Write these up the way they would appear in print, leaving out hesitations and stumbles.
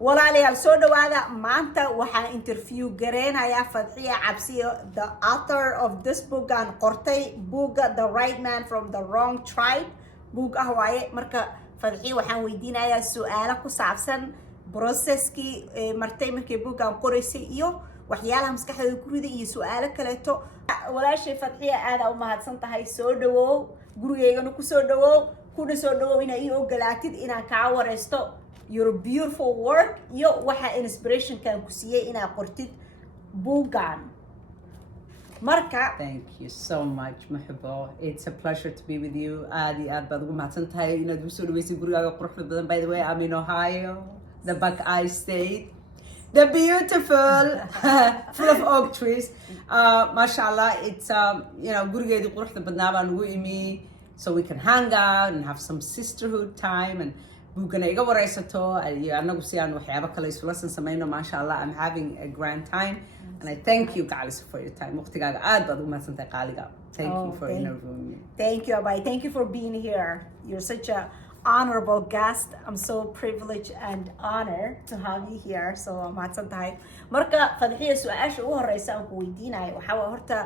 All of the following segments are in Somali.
walaalayaal soo dhawaada maanta waxaan interview gareynayaa Fatxiya Cabsiiye, the author of this book aan qortay buugga The Right Man from the Wrong Tribe. buug ah waaye. Marka Fatxiya waxaan weydiinayaa su'aalo ku saabsan processkii martay markii buuggaan qoraysay iyo waxyaalaha maskaxdeeda ku riday iyo su'aalo kaleeto. walaashay Fatxiya aad u mahadsan tahay. soo dhawow gurigeygana ku soo dhawow kuna soo dhawow inay ii ogolaatid inaan kaa wareysto your beautiful work iyo waxa inspiration kan ku siiyay inaad qortid buuggan. marka thank you so much Muhubo, it's a pleasure to be with you. aad baad ugu mahadsan tahay inaad u soo dhaweysay gurigaaga quruxda badan. By the way, I'm in Ohio, the Buckeye State, the beautiful full of oak trees. Mashallah, it's gurigeedii quruxda badnaa baan ugu imi so we can hang out and have some sisterhood time and buugana iga waraysato iyo anagu si aan waxyaabo kale isla sameeyno. Mashallah, I'm having a grand time and I thank you guys for your time. waqtigaaga aad baad ugu mahadsantahay qaaliga. Thank you for interviewing me. Thank you Abai, thank you for being here. You're such a honorable guest. I'm so privileged and honored to have you here. So mahadsantahay. marka Fatxiya su'aasha ugu horeysa aan ku weydiinayo waxa horta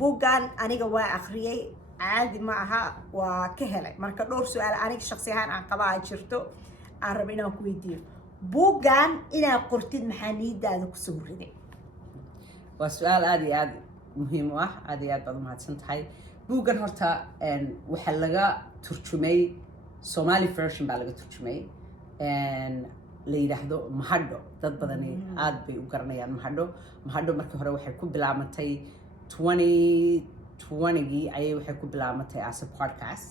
buuggan aniga waa akhriyay عادي معها وكهلة مركا دور سؤال أنا شخصيا عن قضاء جرتو عن ربنا كويدير بوغان إنا قرتين محاني دا كسور دي. والسؤال عادي مهم عادي بعض ما تسنتحي بوغان هرتا إن وحلقة ترجمي Somali version بالغة ترجمي إن اللي يحدو محدو ضد بدني عاد بيوقرنا يعني محدو مركا هرا وحكو بالعمتي 2020 ayay waxay ku bilaabatay as a podcast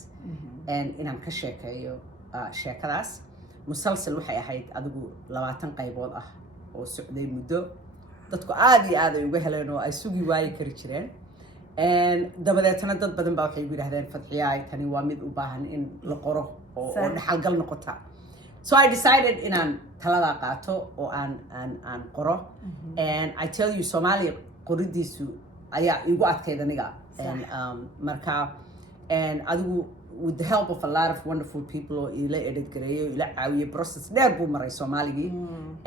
and inaan ka sheekeeyo sheekadaas musalsal waxay ahayd adigu 20 qaybood ah oo socday muddo dadku aad ay uga heleen oo ay sugi waayay kari jireen and dabadeetana dad badan baa waxay yiraahdeen Fatxiya tani waa mid u baahan in la qoro oo dhaxalgal noqota. So I decided inaan talada qaato oo aan qoro and I tell you Somali qoridiisu ayaa igu adkayd aniga. marka and adigu with the help of a lot of wonderful people ila edit gareeyo ila caawiye process dheer buu maray Soomaaligi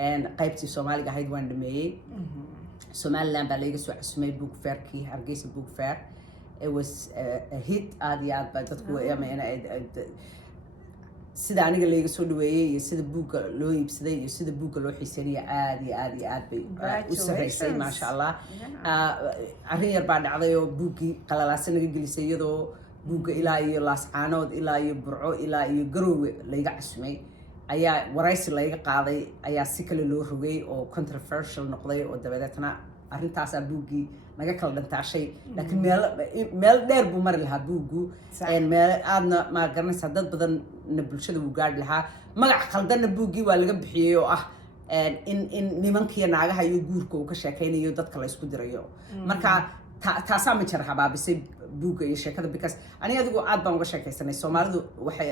and qaybtii Soomaaliga ahayd waan dhameeyay. Somaliland baa laga soo cusmay book fairkii Hargeysa book fair. It was a hit aad ba dadku sida aniga laga soo dhaweeyay iyo sida buugga loo iibsaday iyo sida buugga loo xiiseeyay aad bay u sareysay mashallah. arrin yar baa dhacday oo buuggii qalalaas naga gelisay iyadoo buugga ilaa iyo laascaanood ilaa iyo burco ilaa iyo garoowe laga cusmay ayaa waraysi laga qaaday ayaa si kale loo rogay oo controversial noqday oo dabadeetna arrintaas buuggii naga kala dhantaashay laakiin meel dheer buu mari lahaa buuggu and meel aadna ma garanaysaa dad badan na bulshada uu gaadhi lahaa. magac khaldanna buuggii waa laga bixiyay oo ah in nimankiya naagaha iyo guurka uu ka sheekaynayo dadka la isku dirayo. marka taasaa ma jira habaabisay buugga iyo sheekada because aniga adigu aad baan uga sheekaysanay. Soomaalidu waxay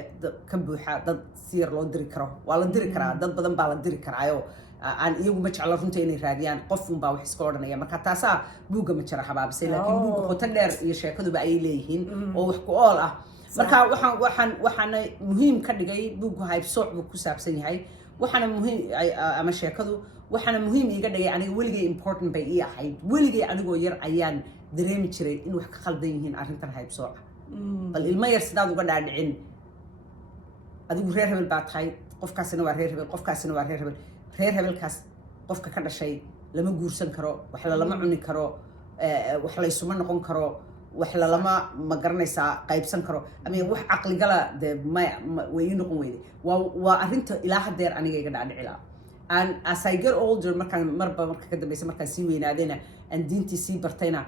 ka buuxa dad si yar loo diri karo waa la diri karaa dad badan baa la diri karaayo aan iyagu ma jecla runta inay raadiyaan qof un baa wax iska odhanaya. marka taasaa buugga ma jira habaabisay laakiin buugga qoto dheer iyo sheekaduba ay leeyihiin oo wax ku ool ah. marka waxaan muhiim ka dhigay buuggu haybsooc buu ku saabsan yahay waxaana muhiim ama sheekadu waxaana muhiim iga dhigay aniga weligay important bay ii ahayd. weligay anigoo yar ayaan dareemi jiray in wax ka khaldan yihiin arrintan haybsooca. bal ilmo yar sidaad uga dhaadhicin adigu reer hebel baa tahay qofkaasina waa reer hebel qofkaasina waa reer hebel. reer hebelkaas qofka ka dhashay lama guursan karo wax lama cuni karo wax la isuma noqon karo wax lama ma garanaysaa qaybsan karo ama wax aqli gala way ii noqon weyday. waa arrinta ilaa hadeer aniga iga dhaadhicila and as I get older marka ka dambaysa markaan sii weynaadayna aan diintii sii bartayna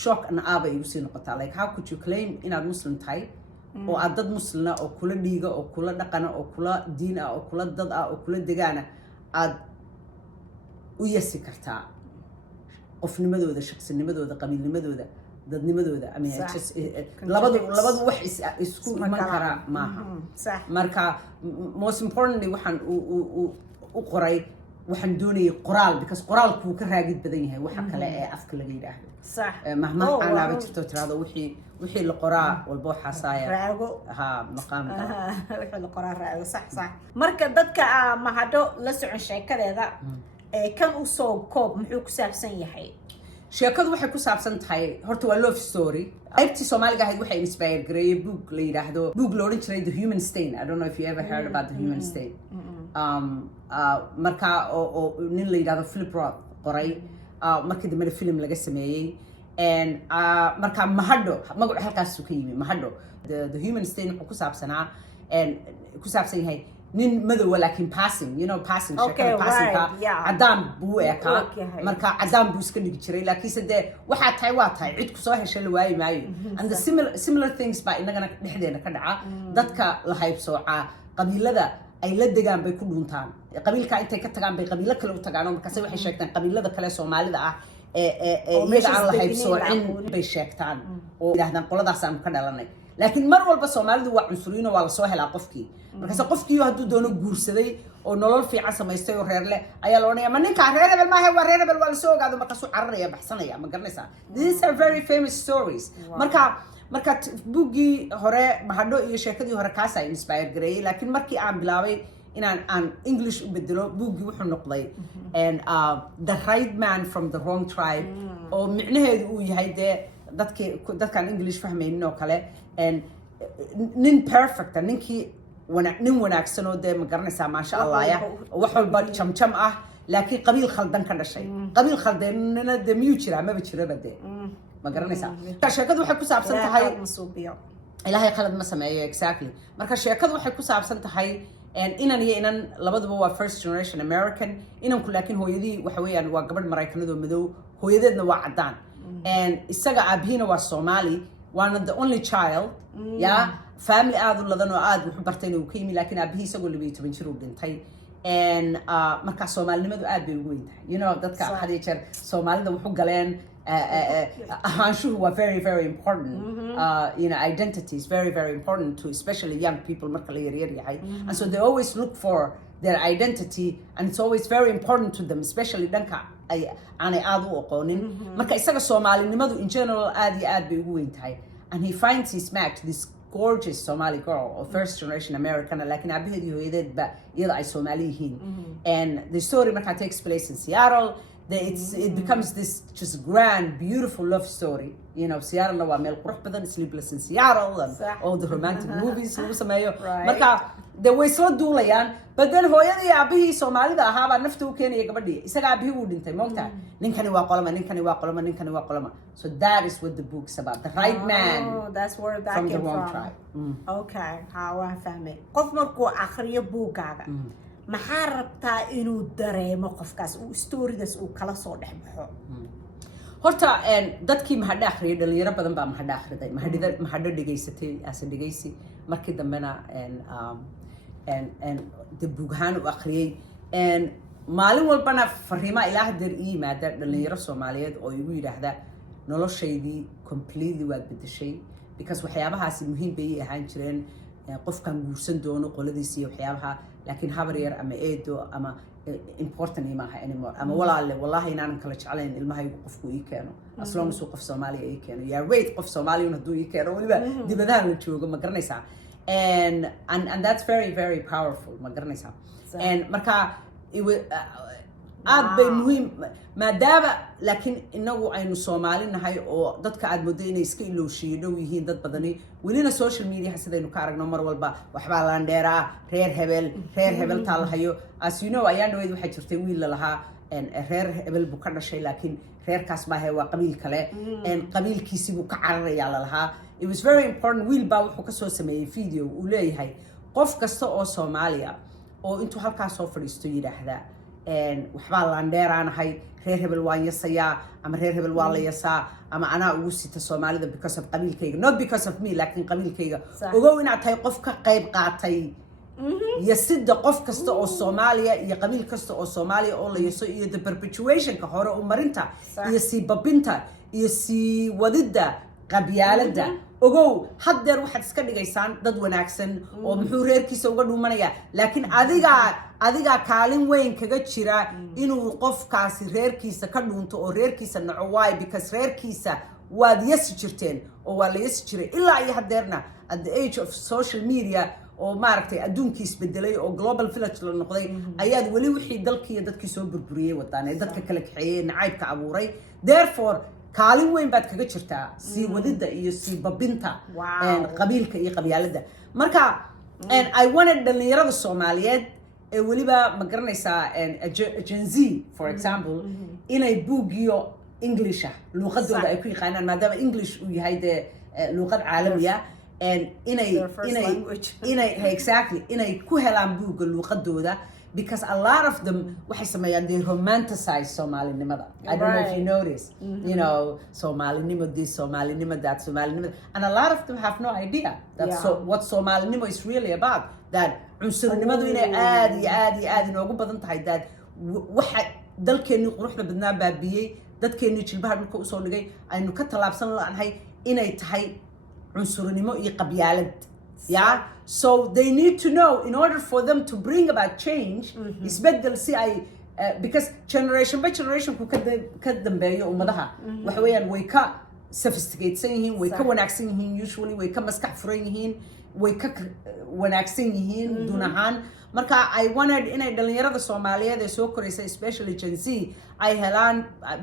shock and awe igu sii noqotaa. like how could you claim inaad muslim tahay oo aad dad muslina oo kula dhiiga oo kula dhaqana oo kula diin ah oo kula dad ah oo kula degaana aad u yasi kartaa qofnimadooda shakhsinimadooda qabiilnimadooda dadnimadooda labadu wax isku iman kara maaha. marka most importantly waxaan u qoray waxaan doonayay qoraal because qoraalku ka raagid badan yahay waxa kale ee afka laga yiraahdo صح mahma anaaba jirto tiraado wixii la qoraa walba waxa saaya raago ha maqaamka wixii la qoraa raago صح marka dadka mahado la socon sheekadeeda kan u soo koob muxuu ku saabsan yahay sheekadu waxay ku saabsan tahay horta waa love story qaybtii Soomaaliga ahayd waxay inspire gareeyay book la yiraahdo book la oran jiray The Human Stain I don't know if you ever heard about The Human Stain marka oo nin la yiraahdo Philip Roth qoray markii dambe film laga sameeyay and marka mahado magacu halkaas uu ka yimi mahado The Human Stain wuxuu ku saabsanaa and ku saabsan yahay nin madow laakiin passing you know passing okay, passing ka cadaan buu eeka marka cadaan buu iska dhigi jiray laakiin sidee waxa tahay waa tahay cid ku soo heshay la waayay maayo and the similar things ba inagana dhexdeena ka dhaca dadka la haybsooca qabiilada ay la degaan bay ku dhuntaan qabiilka intay ka tagaan bay qabiilo kale u tagaan markaas waxay sheegtaan qabiilada kale Soomaalida ah iyaga aan la haybsoocin bay sheegtaan oo yiraahdaan qoladaas aan ka dhalanay laakiin mar walba Soomaalidu waa cunsuriino waa la soo helaa qofkii markaas qofkii hadduu doono guursaday oo nolol fiican samaystay oo reer leh ayaa la oranaya ma ninka reer hebel ma waa reer hebel waa la soo ogaado markaas uu cararaya baxsanaya ma garanaysaa these are very famous stories marka buugii hore mahado iyo sheekadii hore kaas ay inspire gareeyay laakiin markii aan bilaabay inaan English u bedelo buugii wuxuu noqday and the right man from the wrong tribe oo micnaheedu uu yahay dadkan English fahmaynin oo kale and nin perfect ninkii nin wanaagsan oo ma garanaysaa ma sha Allah ya wax walba jamjam ah laakiin qabiil khaldan ka dhashay qabiil khaldanna miyuu jiraa ma jiraba ma garanaysaa sheekadu waxay ku saabsan tahay ilaahay qalad ma sameeyo exactly marka sheekadu waxay ku saabsan tahay inan iyo inan labaduba waa first generation American inanku laakiin hooyadii waxa weeyaan waa gabadh Mareykanada madow hooyadeedna waa cadaan and isaga aabihina waa Somali one of the only child family aad u ladan oo aad wuxuu bartay inuu ka yimi laakiin aabihii isagoo 12 jir uu dhintay and marka Soomaalinimadu aad bay ugu weyn tahay you know dadka hadii jeer Soomaalida wuxuu galeen ahaanshuhu waa very very important you know identity is very very important to especially young people marka la yaryar yahay and so they always look for their identity and it's always very important to them especially dhanka aanay aad u aqoonin marka isaga Soomaalinimadu in general aad iyo aad bay ugu weyn tahay and he finds his match this gorgeous Somali girl or first generation American laakiin aabaheedii hooyadeed ba iyada ay Somali yihiin and the story marka takes place in Seattle it becomes this just grand beautiful love story you know Seattle waa meel qurux badan sleepless in Seattle and all the romantic movies lagu sameeyo marka the way soo duulayaan but then hooyadii aabihii Soomaalida ahaa baa nafta u keenay gabadhii isaga aabihii uu dhintay moogta ninkani waa qolama so that is what the book's about the right man that's where that came from okay how I found it qof markuu akhriyo buugaaga maxaa rabtaa inuu dareemo qofkaas uu storydaas uu kala soo dhex baxo horta dadkii mahadha akhriyay dhalinyaro badan baa mahadha akhriday mahadha dhigaysatay dhigaysi markii dambena the buughaan u akhriyay maalin walbana fariima ilaa hadeer ii yimaada dhalinyaro Soomaaliyeed oo igu yiraahda noloshaydii completely waad bedeshay because waxyaabahaasi muhiim bay ahaan jireen qofkan guursan doono qoladiisa iyo waxyaabaha laakiin habar yar ama eedo ama important ma aha anymore ama walaale wallahi inaan kala jeclayn ilmahaygu qofku ii keeno as long as qof Soomaali ay keeno yaa wait qof Soomaali haduu ii keeno waliba dibadaha la joogo ma garanaysaa and that's very very powerful ma garanaysaa and marka aad bay muhiim maadaama laakiin inagu aynu Soomaali nahay oo dadka aad moodo inay iska ilooshiyo yihiin dad badani welina social media sidaynu ka aragno mar walba waxba laan dheeraa reer hebel taa lahayo as you know ayaan dhaweyd waxa jirtay wiil la lahaa reer hebel buu ka dhashay laakiin reerkaas ma ahay waa qabiil kale qabiilkiisii buu ka cararayaa la lahaa it was very important wiil baa wuxuu ka soo sameeyay video uu leeyahay qof kasta oo Soomaaliya oo intuu halkaas soo fadhiisto yiraahda waxba laan dheeraanahay reer hebel waan yasayaa ama reer hebel waa la yasaa ama anaa ugu sita Soomaalida because of qabiilkayga not because of me laakiin qabiilkayga ogow inaad tahay qof ka qayb qaatay yasida qof kasta oo Soomaaliya iyo qabiil kasta oo Soomaaliya oo la yaso iyo the perpetuation ka hore u marinta iyo si babinta iyo si wadida qabyaalada ogow haddeer waxaad iska dhigaysaan dad wanaagsan oo muxuu reerkiisa uga dhuumanaya laakiin adigaa kaalin weyn kaga jira inuu qofkaasi reerkiisa ka dhuunto oo reerkiisa naco why because reerkiisa waad yasi jirteen oo waa la yasi jiray ilaa iyo haddeerna at the age of social media oo maaragtay adduunkii isbedelay oo global village la noqday ayaad weli wixii dalkii iyo dadkii soo burburiyey wadaan ee dadka kala kaxeeyey nacaybka abuuray therefore kaalin weyn baad kaga jirtaa sii wadida iyo sii babinta qabiilka iyo qabyaaladda marka I wanted dhalinyarada Soomaaliyeed ee weliba ma garanaysaa Gen Z for example inay buugiyo English luqadooda ay ku yaqaanaan maadaama English uu yahay de luqad caalamiya and inay ku helaan buugga luqadooda because a lot of them waxay sameeyaan they romanticize Somalinimada. I don't know if you notice, you know, Somalinimo this, Somalinimo that, Somalinimo, and a lot of them have no idea that's what Somalinimo is really about. That cunsurinimadu inay aad inoogu badan tahay that waxa dalkeenu quruxda badnaa baabiyey dadkeenu jilbaha dhulka usoo dhigay aynu ka talaabsan laanahay inay tahay cunsurinimo iyo qabyaalad. Yeah, so they need to know in order for them to bring about change isbedel si ay because generation by generation ku ka dambeeyo ummadaha waxa weeyaan way ka sophisticated yihiin way ka wanaagsan yihiin usually way ka maskax furan yihiin way ka wanaagsan yihiin dunahaan marka I wanted inay dhalinyarada Soomaaliyeed ee soo koraysa especially Gen Z ay helaan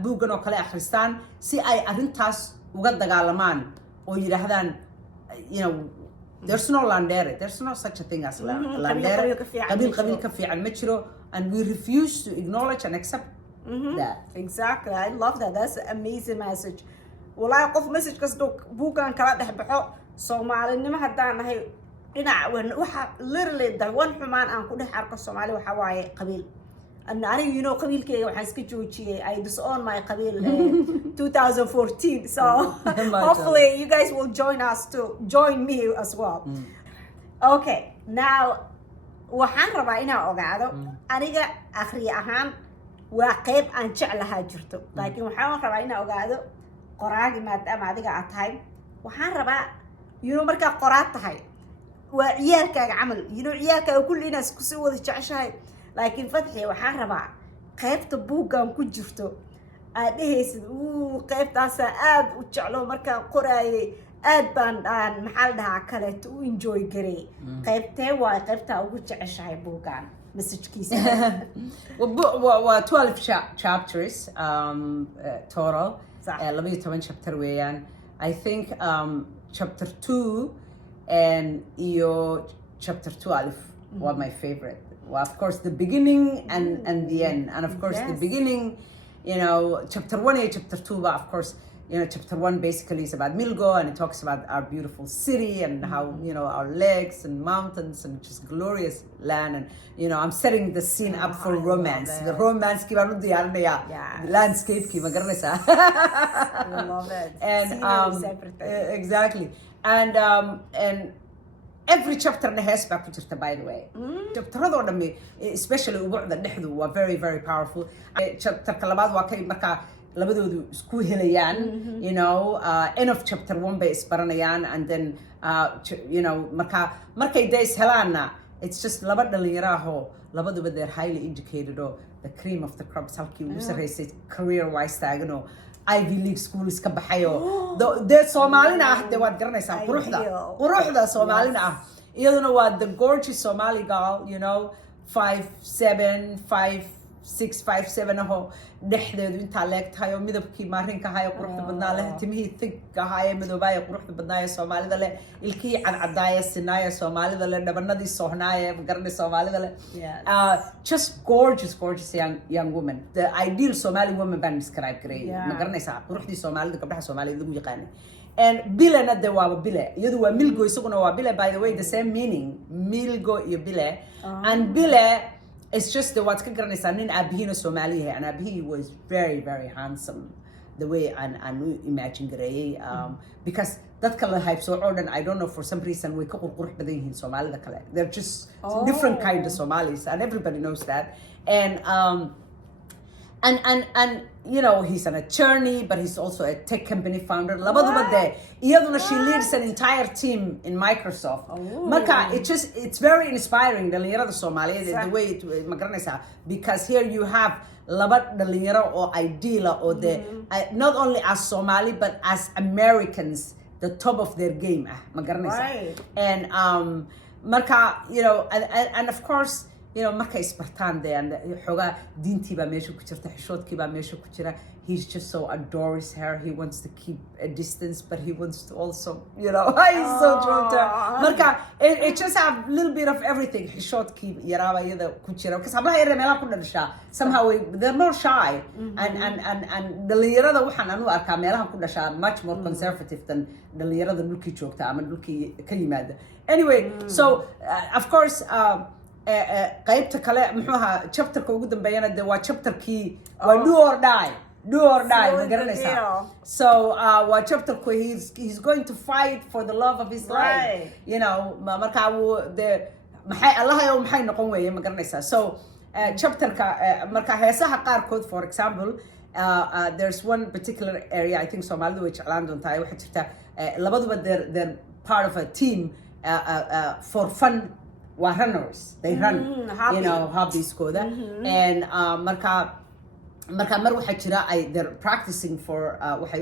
buugan oo kale akhristaan si ay arintaas uga dagaalamaan oo yiraahdaan you know there's no landere, there's no such a thing as landere. Qabil ka fiican ma jiro and we refuse to acknowledge and accept that. Exactly, I love that. That's an amazing message. Wallahi qof message kasto buugan kala dhex baxo Soomaalinimo hadaan nahay dhinac waxa literally the one xumaan aan ku dhex arko Soomaali waxa waaye qabiil. And I you know qabiilkayga waxaan iska joojiyay I disown my qabiil 2014 so hopefully you guys will join me as well. Okay, now waxaan rabaa inaan ogaado aniga akhri ahaan waa qayb aan jeclahay jirto laakiin waxaan rabaa inaan ogaado qoraagi maadaama adiga aad tahay waxaan rabaa you know markaa qoraad tahay waa ciyaalkaaga camal you know ciyaalkaaga kulli inaad isku sii wada jeceshahay laakiin Fatxiya waxaan rabaa qaybta buuggan ku jirto aad dhehaysid qaybtaas aad u jeclo markaan qoraayay aad baan maxaa la dhahaa kale u enjoy garay qaybtee waa qaybta ugu jeceshahay buuggan message-kiisa waa 12 chapters total 12 chapter weeyaan I think chapter 2 and iyo chapter 12 were my favorite. Well, of course, the beginning and the end. And of course, the beginning, you know, chapter 1 and chapter 2, but of course, you know, chapter 1 basically is about Milgo and it talks about our beautiful city and how, you know, our lakes and mountains and just glorious land. And, you know, I'm setting the scene up for romance. The romance, landscape, I love it. And, exactly. And every chapter in the has back to by the way. Chapter me, especially ubucda dhexdu waa very very powerful. Chapter kalabaad waa kay marka labadoodu isku helayaan you know end of chapter 1 bay isbaranayaan and then you know markay days helaana it's just laba dhalinyaro ah labaduba they're highly educated or the cream of the crops halkii ugu sareysay career wise taagano Ivy League school iska baxayo de Soomaalina ah de waad garanaysaa quruxda Soomaalina ah iyaduna waa the gorgeous Somali girl you know 5'7" aho dhexdeedu intaa leegtahay oo midabkii maarinka ahaa ee quruxda badnaa leh timihii thick ahaa ee madoobaay ee quruxda badnaa ee Soomaalida leh ilkihii cadcadaaya sinaaya Soomaalida leh dhabanadii soohnaaya garanay Soomaalida leh just gorgeous young woman the ideal Somali woman baan describe karay ma garanaysaa quruxdii Soomaalida gabdhaha Soomaalida lagu yaqaan and Bilena de waa Bile iyadu waa Milgo isaguna waa Bile by the way the same meaning Milgo iyo Bile and Bile it's just the what's garanaysaa nin aabihina Soomaali yahay and aabihi was very very handsome the way and imagine gareeyay because dadka la hype so dhan I don't know for some reason way ka qurqurux badan yihiin Soomaalida kale they're just different kind of Somalis and everybody knows that and and you know, he's an attorney, but he's also a tech company founder. Labaduba de iyaduna she leads an entire team in Microsoft. Marka it's very inspiring dhalinyarada Soomaaliyeed the way it ma garanaysaa, because here you have laba dhalinyaro oo ideal oo de not only as Somali but as Americans the top of their game ma garanaysaa. And marka, you know, and of course, you know, marka isbartaan de and xogaa diintii baa meesha ku jirta, xishoodkii baa meesha ku jira. He's just so adores her. He wants to keep a distance, but he wants to also, you know, he's so drawn to her. Marka, it just have a little bit of everything. Xishoodkii yaraaba iyada ku jira. Because hablaha yar meelaha ku dhashaa, somehow they're more shy. And dhalinyarada waxaan anu arkaa meelaha ku dhashaa much more conservative than dhalinyarada dhulkii joogta ama dhulkii ka yimaada. Anyway, so of course, qaybta kale muxuu ahaa chapterka ugu dambeeyana de waa chapterkii waa do or die ma garanaysaa. So waa chapterku he's going to fight for the love of his life, you know. Marka wuu de maxay allahayow maxay noqon weeye ma garanaysaa. So chapterka marka heesaha qaarkood, for example, there's one particular area I think Soomaalidu way jeclaan doontaa. Waxaa jirta labaduba they're part of a team for fun. Waa runners, they run, you know, hobbies-kooda. And marka mar waxaa jira they're practicing for waxay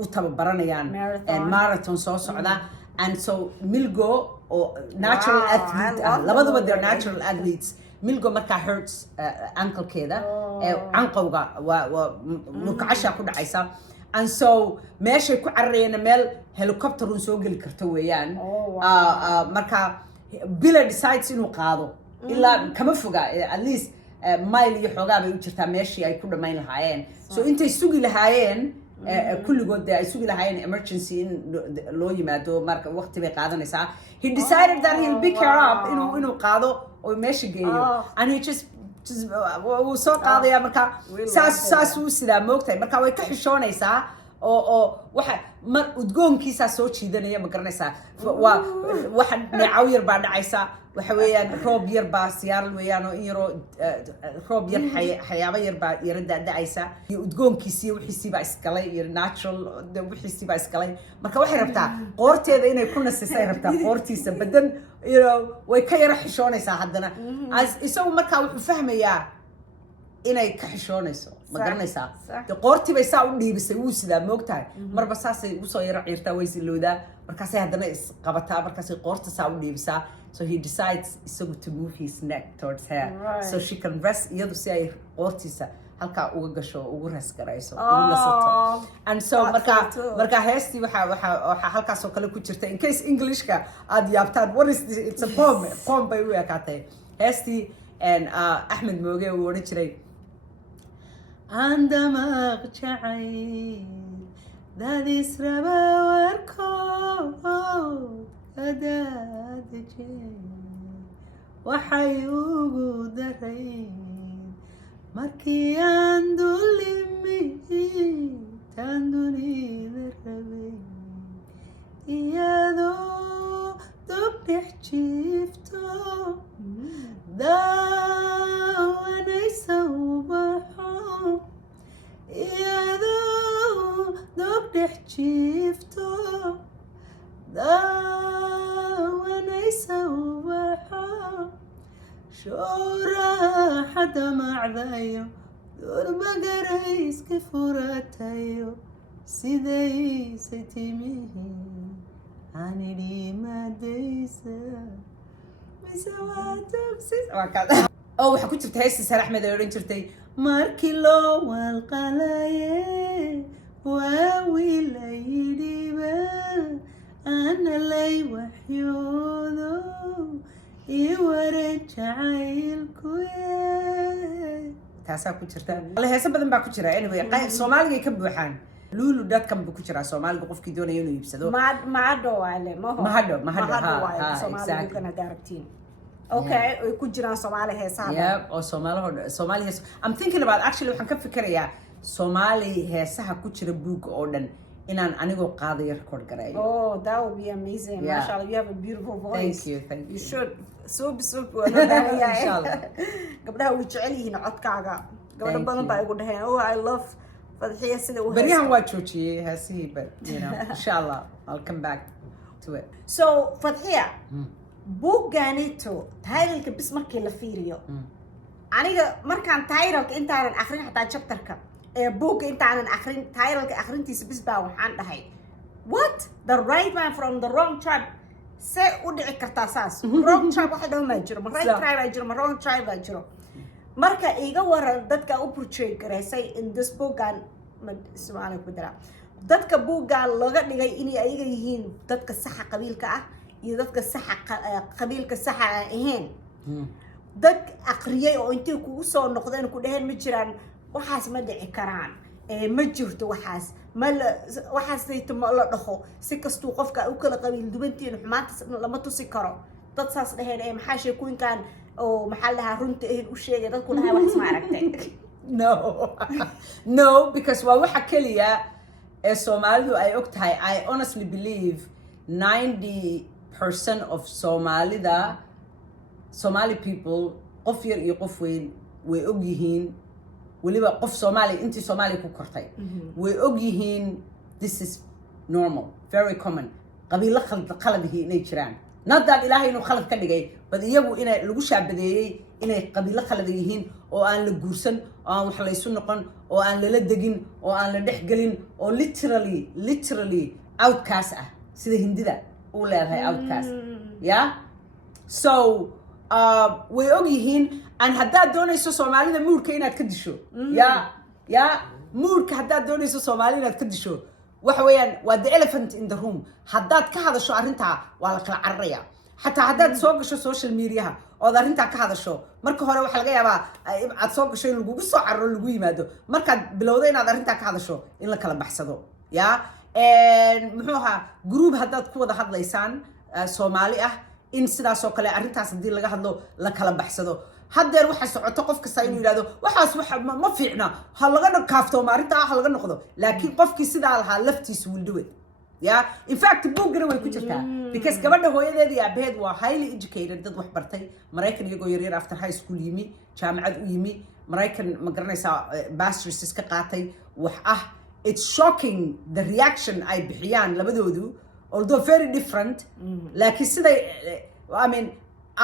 u tababaranayaan and marathon soo socda. And so Milgo or natural athlete, labaduba they're natural athletes. Milgo marka hurts ankle-keeda, anqowga waa murkacasha ku dhacaysa. And so meeshay ku cararayeen meel helicopter uu soo geli karto weeyaan. Marka Bila decides inuu qaado ilaa kama foga, at least mile iyo xoogaa bay u jirtaa meeshii ay ku dhamayn lahaayeen. So intay sugi lahaayeen kulligood ay sugi lahaayeen emergency in loo yimaado, marka waqti bay qaadanaysaa. He decided that he'll pick her up inuu qaado oo meesha geeyo. And he just wuu soo qaadaya marka saas uu sidaa moogtahay. Marka way ka xishoonaysaa oo waxa mar udgoonkiisa soo jiidanaya ma garanaysaa. Waxa neecaw yar baa dhacaysa, waxa weeyaan roob yar baa siyaaral weeyaan oo in yaroo roob yar xayaabo yar baa yara dhacaysa, iyo udgoonkiisii wixiisii baa isgalay, iyo natural wixiisii baa isgalay. Marka waxay rabtaa qoorteeda inay ku nasisay rabtaa qoortiisa badan, you know, way ka yara xishoonaysaa haddana. Isagu markaa wuxuu fahmayaa inay ka xishoonayso ma garanaysaa. De qoortii bay saa u dhiibisay wuu sidaa moogtahay. Marba saasay usoo yara ciirtaa way silowdaa, markaasay haddana isqabataa, markaasay qoorta saa u dhiibisaa. So he decides isagu to move his neck towards her, so she can rest, iyadu si ay qoortiisa halkaa uga gasho ugu rest garayso ugu nasato. And so marka heestii waxaa halkaasoo kale ku jirta, in case Englishka aad yaabtaan, what is this? It's a poem bay u ekaatay heestii. And Ahmed Mooge uu odhan jiray عندما أقشعي ذا يسرب واركض كدادجي وحيوق درين مركي عندو لمي تندوني ذربي إيادو دبح شيفتو داواني سوبحو إيادو دبح شيفتو داواني سوبحو شورا حدا معذايو دور بقريس كفوراتايو سيدي ستيمي أنا لي ما ديسا مسواتك سيس waxaa ku jirta heestii Sare Axmed ay oran jirtay markii loo walqalaye waawilaydiba ana lay waxyoodo iwaran jacaylku taasaa ku jirta. Heeso badan baa ku jira. Anyway, Soomaaliga ka buuxaan. lulu.com buu ku jiraa Soomaaliga qofkii doonaya inuu iibsado. Mahado wale mahado Soomaaliga kana gaartiin. Okay, way ku jiraan Soomaali heesaha. Yeah, oo Soomaali hees. I'm thinking about actually waxaan ka fikirayaa Soomaali heesaha ku jira book oo dhan inaan anigoo qaadayo record gareeyo. Oh, that would be amazing. Yeah. Mashallah, you have a beautiful voice. Thank you. You should. Inshallah. Gabdhaha way jecel yihiin codkaaga. gabadha badan baa igu dhaheen oh I love Fatxiya sida uu بريان واجوشي هسي but you know إن شاء الله I'll come back to it. So Fatxiya buuggaanito titleka bis markii la fiiriyo aniga markaan titleka intaanan akhrin xataa chapterka ee buugga intaanan akhrin titleka akhrintiisa bis baa waxaan dhahay what the right man from the wrong tribe say u dhici kartaa saas wrong tribe waxa dhaw ma jiro ma right tribe baa jiro ma wrong tribe baa jiro marka iga waran dadka u portray gareysay in this bookgan Soomaali ku dara dadka buuggan laga dhigay inay ayaga yihiin dadka saxa qabiilka ah iyo dadka saxa qabiilka saxa ahayn dad aqriyay oo intii kugu soo noqdeen ku dhaheen ma jiraan waxaas ma dhici karaan ma jirto waxaas ma la dhaho si kastuu qofka u kala qabiil duwantiin xumaanta lama tusi karo dad saas dhaheen maxaa sheekooyinkan oo maxaa lahaa runta ahayn u sheegay dadku dhahay wax isma aragtay no because waa waxa kaliya ee Soomaalidu ay og tahay I honestly believe 90% of Somali people qof yar iyo qof weyn way og yihiin waliba qof Soomaali intii Soomaali ku kortay way og yihiin this is normal very common qabiilo qaladihi inay jiraan nadaan ilaahay inuu khalad ka dhigay bad iyagu inay lagu shaabadeeyay inay qabiilo qalad yihiin oo aan la guursan oo aan wax la isu noqon oo aan la degin oo aan la dhexgelin oo literally outcast ah sida hindida uu leedahay outcast yeah so way og yihiin aan haddaad doonayso Soomaalida muurka inaad ka disho ya muurka haddaad doonayso Soomaalida inaad ka disho waxa weeyaan waa the elephant in the room haddaad ka hadasho arrinta waa la kala cararaya xataa haddaad soo gasho social media oo arrinta ka hadasho marka hore waxa laga yaabaa aad soo gasho in lagu soo carro lagu yimaado markaad bilowday inaad arrinta ka hadasho in la kala baxsado ya muxuu ahaa group haddaad ku wada hadlaysaan Soomaali ah in sidaas oo kale arrintaas hadii laga hadlo la kala baxsado haddeer waxa socoto qof kasta inuu yiraahdo waxaas waxa ma fiicna ha laga kaafto maarinta ha laga noqdo laakiin qofkii sidaa lahaa laftiisu will do it yeah in fact Buugeda way ku jirtaa because gabadha hooyadeedii aabaheed waa highly educated dad wax bartay Mareykan iyagoo yar after high school yimi jaamacad u yimi Mareykan ma garanaysaa bachelor's ka qaatay wax it's shocking the reaction ay bixiyaan labadoodu although very different laakiin sida I mean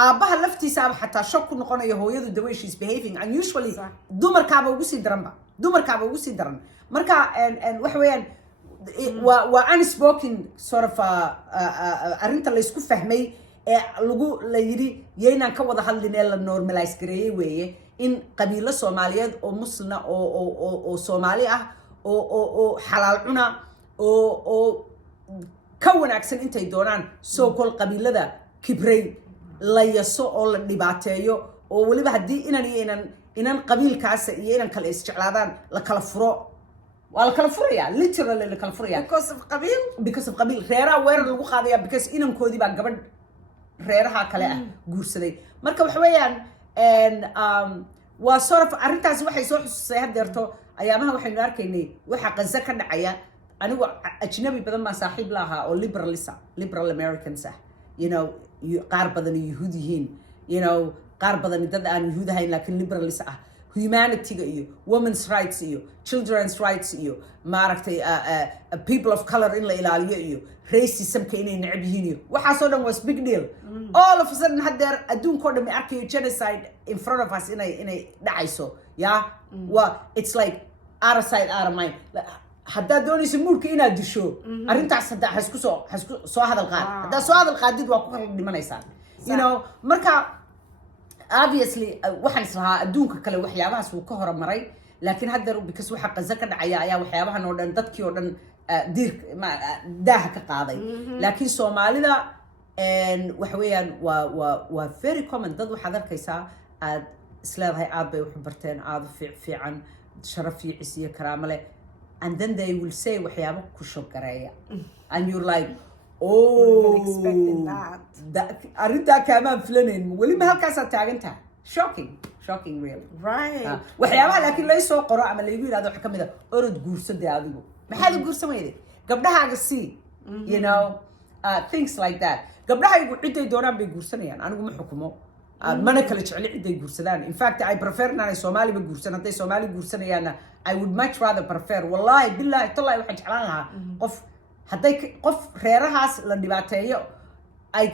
aabaha laftiisa xataa shock ku noqonayo hooyadu the way she's behaving and usually dumarkaaba ugu sii daran marka wax weeyaan waa unspoken sort of arrinta la isku fahmay ee la yiri yeynaan ka wada hadlin ee la normalize gareeyay weeye in qabiilo Soomaaliyeed oo muslina oo Soomaali ah oo xalaal cuna oo ka wanaagsan intay doonaan soo kol qabiilada kibray la yaso oo la dhibaateeyo oo waliba hadii inan qabiilkaas iyo inan kala isjeclaadaan la kala furo waa la kala furaya literally la kala furaya because of qabiil reeraha weerar lagu qaadaya because inankoodii baa gabadh reeraha kale ah guursaday marka wax weeyaan waa sort of arrintaas waxay soo xususay hadeerto ayaamaha waxaynu arkaynay waxa Gaza ka dhacaya anigu ajnabi badan ma saaxiib lahaa oo liberal Americans ah you know qaar badan Yuhuud yihiin you know qaar badan dad aan Yuhuud ahayn laakiin liberals ah humanity-ga iyo women's rights iyo children's rights iyo maaragtay people of color in la ilaaliyo iyo racism-ka inay necab yihiin iyo waxaasoo dhan was big deal all of a sudden hadeer adduunkoo dhan arkayo genocide in front of us inay dhacayso it's like out of sight out of mind haddaad doonayso muurka inaad disho arrintaas haddaa hasku soo hadal qaad haddaa soo hadal qaadid waa ku kala dhimanaysaa you know marka obviously waxaan islahaa adduunka kale waxyaabahaas wuu ka hormaray laakiin hadda because waxa Gaza ka dhacaya ayaa waxyaabahan oo dhan dadkii oo dhan daaha ka qaaday laakiin Soomaalida wax weeyaan waa very common dad waxaad arkaysaa aad isleedahay aad bay wax barteen aad fiican sharaf iyo cisiyo karaamo leh and then they will say waxyaabo ku shogareeya and you're like arrintaa kaamaan filanayn weli ma halkaasaa taagantaha shocking really right waxyaabaha laakiin la soo qoro ama la igu yiraahdo waxa kamid ah orod guursade adigu maxaad guursan weyday gabdhahaaga you know things like that gabdhahaygu ciday doonaan bay guursanayaan anigu ma xukumo mana kala jecli ciday guursadaan. In fact I prefer inaan Soomaali ba guursan haday Soomaali guursanayaana I would much rather prefer wallahi billahi tallahi waxaan jeclaan lahaa qof haday qof reerahaas la dhibaateeyo ay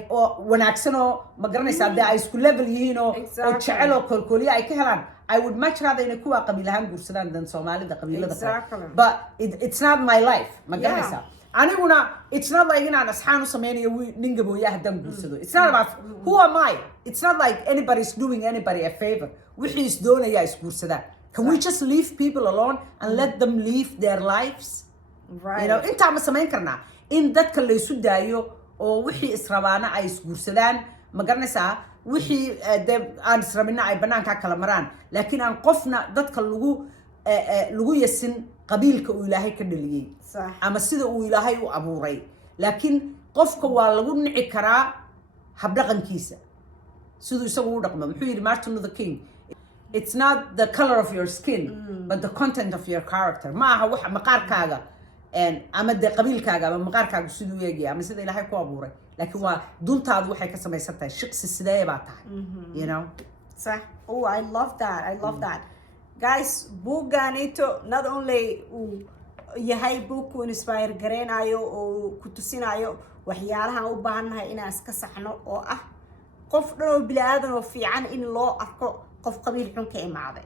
wanaagsan oo ma garanaysaa haday ay isku level yihiin oo jecel oo kolkoliya ay ka helaan I would much rather inay kuwa qabiilahaan guursadaan dan Soomaalida qabiilada kale. But it's not my life ma garanaysaa. Aniguna it's not like inaan asxaan u sameynayo nin gabooya hadan guursado. It's not about who am I. It's not like anybody's doing anybody a favor. Wixii is doonaya is guursadaan. Can we just leave people alone and let them live their lives? Right. You know, inta ma sameyn karnaa in dadka la isu daayo oo wixii israbaana ay isguursadaan ma garanaysaa wixii aan israbina ay banaanka kala maraan laakiin aan qofna dadka lagu yasin qabiilka uu Ilaahay ka dhaliyay ama sida uu Ilaahay u abuuray laakiin qofka waa lagu nici karaa habdhaqankiisa siduu isagu u dhaqmo muxuu yiri Martin Luther King it's not the color of your skin but the content of your character ma aha wax maqaarkaaga ama de qabiilkaaga ama maqaarkaaga siduu eegay ama sida Ilaahay ku abuuray laakiin waa duntaadu waxay ka samaysan tahay shaqsi sidee baa tahay you know صح. Oh, I love that. Guys, Buuganito not only yahay book ku inspire gareenayo oo ku tusinayo waxyaalaha u baahanahay inaan iska saxno oo ah qof dhan bilaadan oo fiican in loo arko qof qabiil xun ka imaaday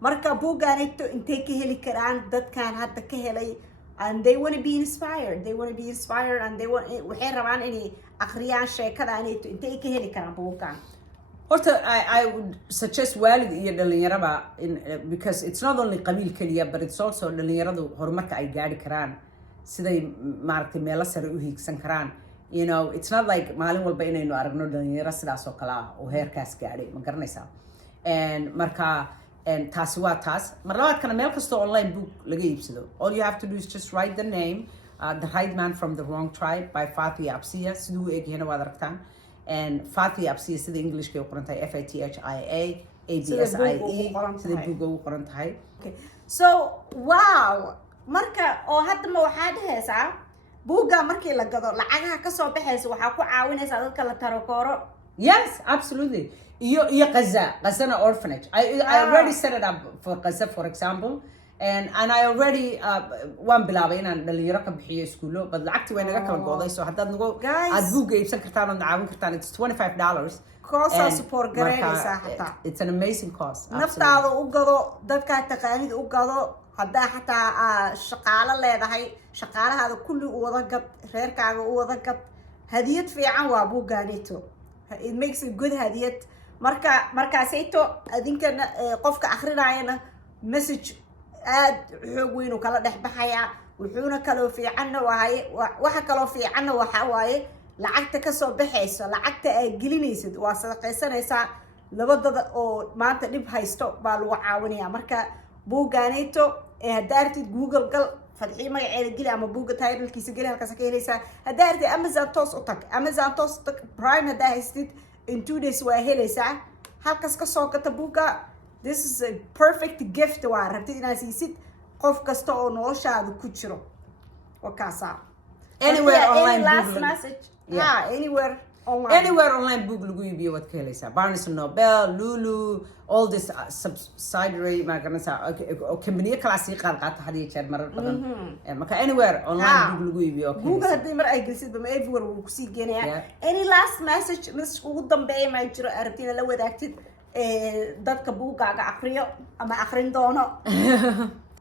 marka Buuganito intee ka heli karaan dadkan hadda ka helay and they want to be inspired and they want waxay rabaan inay aqriyaan sheekadaanito intee ka heli karaan buugan horta I would suggest waalid iyo dhalinyaraba because it's not only qabiil kaliya but it's also dhalinyaradu horumarka ay gaari karaan siday maaragtay meel sare u hiigsan karaan you know it's not like maalin walba inaynu aragno dhalinyaro sidaas oo kala ah oo heerkaas gaaray ma garanaysaa marka taasi waa taas mar labaadkana meel kasta online book laga iibsado all you have to do is just write the name The Right Man from the Wrong Tribe by Fatxiya Cabsiiye siduu u eegyahayna waad aragtaan and Fatxiya Cabsiiye sida Englishka u qoran tahay Fatxiya Cabsiiye sida buugga ugu qoran tahay so wow marka oo hadda ma waxaa dhahaysaa buugga markii la gado lacagaha ka soo baxaysa waxaa ku caawinaysaa dadka la tarokooro yes absolutely iyo Qazana orphanage I already set it up for Qaza for example and I already waan bilaabay inaan dhalinyaro ka bixiyo iskuulo bad lacagti way naga kala gooday so haddaad nagu aad buugga iibsan kartaan oo caawin kartaan it's $25 course support gareynaysaa hataa it's an amazing cause naftaada u gado dadka taqaanid u gado haddaa xataa shaqaale leedahay shaqaalahaada kulli u wada gad reerkaaga u wada gad hadiyad fiican waa Buuganito it makes a good hadiyad markaasayto adinkana qofka akhrinayana message aad xoog weyn oo kala dhex baxaya wuxuuna kaloo fiicanna waxa kaloo fiicanna waxa waaye lacagta ka soo baxayso lacagta ay gelinaysid waa sadaqaysanaysaa labadada oo maanta dhib haysto baa lagu caawinayaa marka Buuganito haddaartid Google gal Fatxiya magaceeda geli ama buugga title-kiisa geli halkaas ka helaysaa haddaartid Amazon toos u tag Prime haddaa haystid in 2 days waa helaysaa halkaas ka soo gata buugga this is a perfect gift waa rabtid inaad siisid qof kasta oo noloshaada ku jiro wakaasa anywhere online last message anywhere online book lagu iibiyo waad ka helaysaa Barnes & Noble Lulu all this subsidiary ma garanaysaa oo company kala sii qaata hadiye jeer marar badan marka anywhere online book lagu iibiyo okay Google hadii mar ay gelisid ba everywhere wuu ku sii geenayaa any last message ugu dambeeyay ma jiro aragtina la wadaagtid dadka buuggaaga aqriyo ama aqrin doono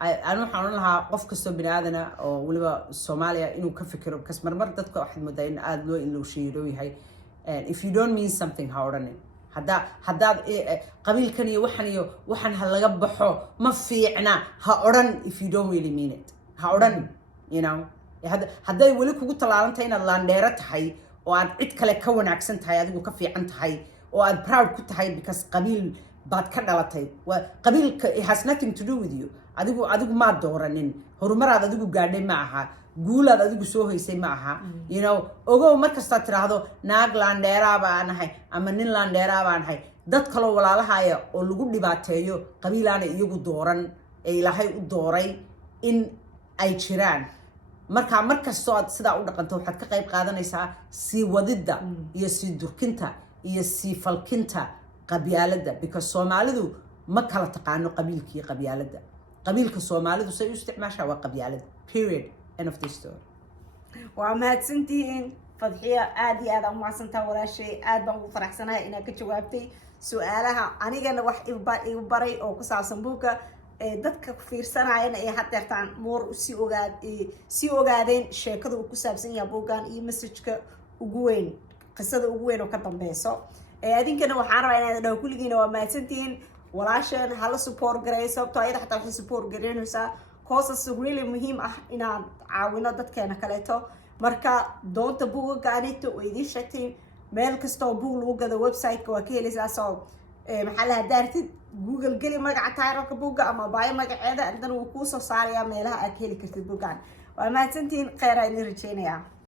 أنا waxaan lahaa qof kasto binaadana oo waliba Soomaaliya inuu ka fikiro kas marmar dadka waxad moodaa in aad loo ilowshiyo yahay if you don't mean something ha oran hadda qabiilkan iyo waxan ha laga baxo ma fiicna ha oran if you don't really mean it ha oran you know hadday wali kugu talaalantay inaad laandheero tahay oo aad cid kale ka wanaagsan tahay adigu ka fiican tahay oo aad proud ku tahay because qabiil baad ka dhalatay qabiilka it has nothing to do with you adigu ma dooranin horumaraad adigu gaadhay ma aha guulaad adigu soo haysay ma aha you know ogow markasta tiraahdo naag laandheera baan ahay ama nin laandheera baan ahay dad kale walaalahaya oo lagu dhibaateeyo qabiilaana iyagu dooran ee Ilaahay u dooray in ay jiraan markasta aad sida u dhaqanto waxaad ka qayb qaadanaysaa si wadida iyo si durkinta iyo sii falkinta qabyaaladda because Soomaalidu ma kala taqaano qabiilkii qabyaaladda qabiilka Soomaalidu say u isticmaashaa waa qabyaaladda period end of the story waa mahadsantihiin Fatxiya aad iyo aad u mahadsantahay walaashay aad baan ugu faraxsanahay inaad ka jawaabtay su'aalaha anigana wax igu baray oo ku saabsan buugga dadka fiirsanayana ay hadeertaan moor si ogaadeen sheekada uu ku saabsan yahay buuggan iyo message-ka ugu weyn qisada ugu weyn oo ka dambayso adinkana waxaan rabaa inaad dhaw kulligiina waa mahadsantihiin walaasheen hala support gareey sababtoo ayada xataa waxay support gareynaysaa courses really muhiim ah inaan caawino dadkeena kaleeto marka doonta buugga anito way idin sheegtay meel kasta oo buug lagu gado website-ka waa ka helaysaa soo maxaa la daartid Google geli magaca taariikhda buugga ama baayo magaceeda intan uu ku soo saarayaa meelaha aad heli kartid buuggan waa mahadsantihiin khayr aan idin rajeynayaa